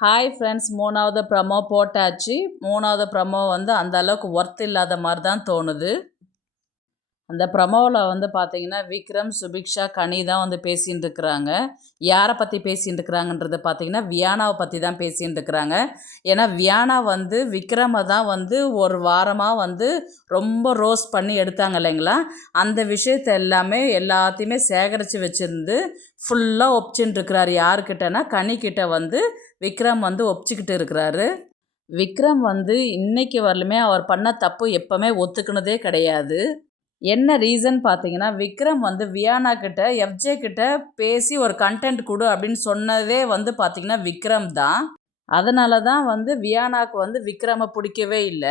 Hi friends, 3வது promo போட்டாச்சு. 3வது ப்ரமோ வந்து அந்த அளவுக்கு ஒர்த் இல்லாத மாதிரி தான் தோணுது. அந்த ப்ரமோவில் வந்து பார்த்தீங்கன்னா விக்ரம், சுபிக்ஷா, கனி தான் வந்து பேசின்னு இருக்கிறாங்க. யாரை பற்றி பேசின்னு இருக்கிறாங்கன்றது பார்த்தீங்கன்னா வியானாவை பற்றி தான் பேசின்னு இருக்கிறாங்க. ஏன்னா வியானா வந்து விக்ரமை தான் வந்து ஒரு வாரமாக வந்து ரொம்ப ரோஸ் பண்ணி எடுத்தாங்க இல்லைங்களா. அந்த விஷயத்தை எல்லாத்தையுமே சேகரித்து வச்சுருந்து ஃபுல்லாக ஒப்பிச்சுட்டு இருக்கிறாரு. யாருக்கிட்டனா கனிக்கிட்ட வந்து விக்ரம் வந்து ஒப்பிச்சிக்கிட்டு இருக்கிறாரு. விக்ரம் வந்து இன்னைக்கு வரலுமே அவர் பண்ண தப்பு எப்போவுமே ஒத்துக்கினதே கிடையாது. என்ன ரீசன் பார்த்தீங்கன்னா, விக்ரம் வந்து வியானா கிட்ட, எஃப்ஜே கிட்ட பேசி ஒரு கன்டென்ட் குடு அப்படின்னு சொன்னதே வந்து பார்த்தீங்கன்னா விக்ரம் தான். அதனால தான் வந்து வியானாக்கு வந்து விக்ரம பிடிக்கவே இல்ல.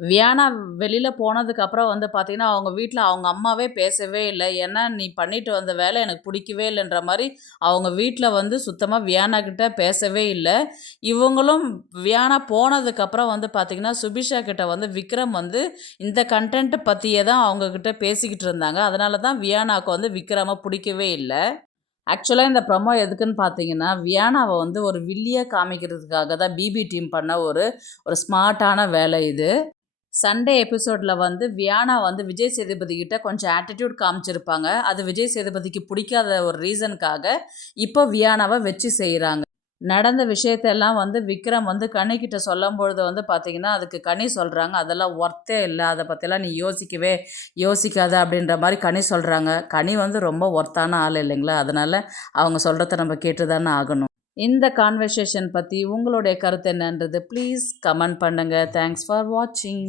வியானா வெளியில போனதுக்கப்புறம் வந்து பார்த்தீங்கன்னா, அவங்க வீட்ல அவங்க அம்மாவே பேசவே இல்ல. ஏன்னா, "நீ பண்ணிட்டு வந்த வேலை எனக்கு பிடிக்கவே இல்லன்ற" மாரி அவங்க வீட்ல வந்து சுத்தமா வியானா கிட்ட பேசவே இல்ல. இவங்களும் வியானா போனதுக்கப்புறம் வந்து பார்த்தீங்கன்னா, சுபிக்ஷா கிட்ட வந்து விக்ரம் வந்து இந்த கன்டென்ட் பத்தியே தான் அவங்க கிட்ட பேசிக்கிட்டு இருந்தாங்க. அதனால தான் வியானாக்கு வந்து விக்ரம பிடிக்கவே இல்ல. ஆக்சுவலா இந்த ப்ரமோ எதுக்குன்னு பார்த்தீங்கன்னா, வியானாவ வந்து ஒரு வில்லியா காமிக்கிறதுக்காக தான் பிபி டீம் பண்ண ஒரு ஒரு ஸ்மார்ட்டான வேலை இது. சண்டே எபிசோடில் வந்து வியானா வந்து விஜய் சேதுபதி கிட்ட கொஞ்சம் ஆட்டிடியூட் காமிச்சிருப்பாங்க. அது விஜய் சேதுபதிக்கு பிடிக்காத ஒரு ரீசனுக்காக இப்போ வியானாவை வச்சு செய்கிறாங்க. நடந்த விஷயத்தெல்லாம் வந்து விக்ரம் வந்து கனிக்கிட்ட சொல்லும்பொழுது வந்து பார்த்தீங்கன்னா, அதுக்கு கனி சொல்கிறாங்க, "அதெல்லாம் ஒர்த்தே இல்லை, அதை பற்றிலாம் நீ யோசிக்காத" அப்படின்ற மாதிரி கனி சொல்கிறாங்க. கனி வந்து ரொம்ப ஒர்த்தான ஆள் இல்லைங்களா, அதனால் அவங்க சொல்கிறத நம்ம கேட்டு தானே ஆகணும். இந்த கான்வர்சேஷன் பற்றி உங்களுடைய கருத்து என்னன்றது ப்ளீஸ் கமெண்ட் பண்ணுங்கள். தேங்க்ஸ் ஃபார் வாட்சிங்.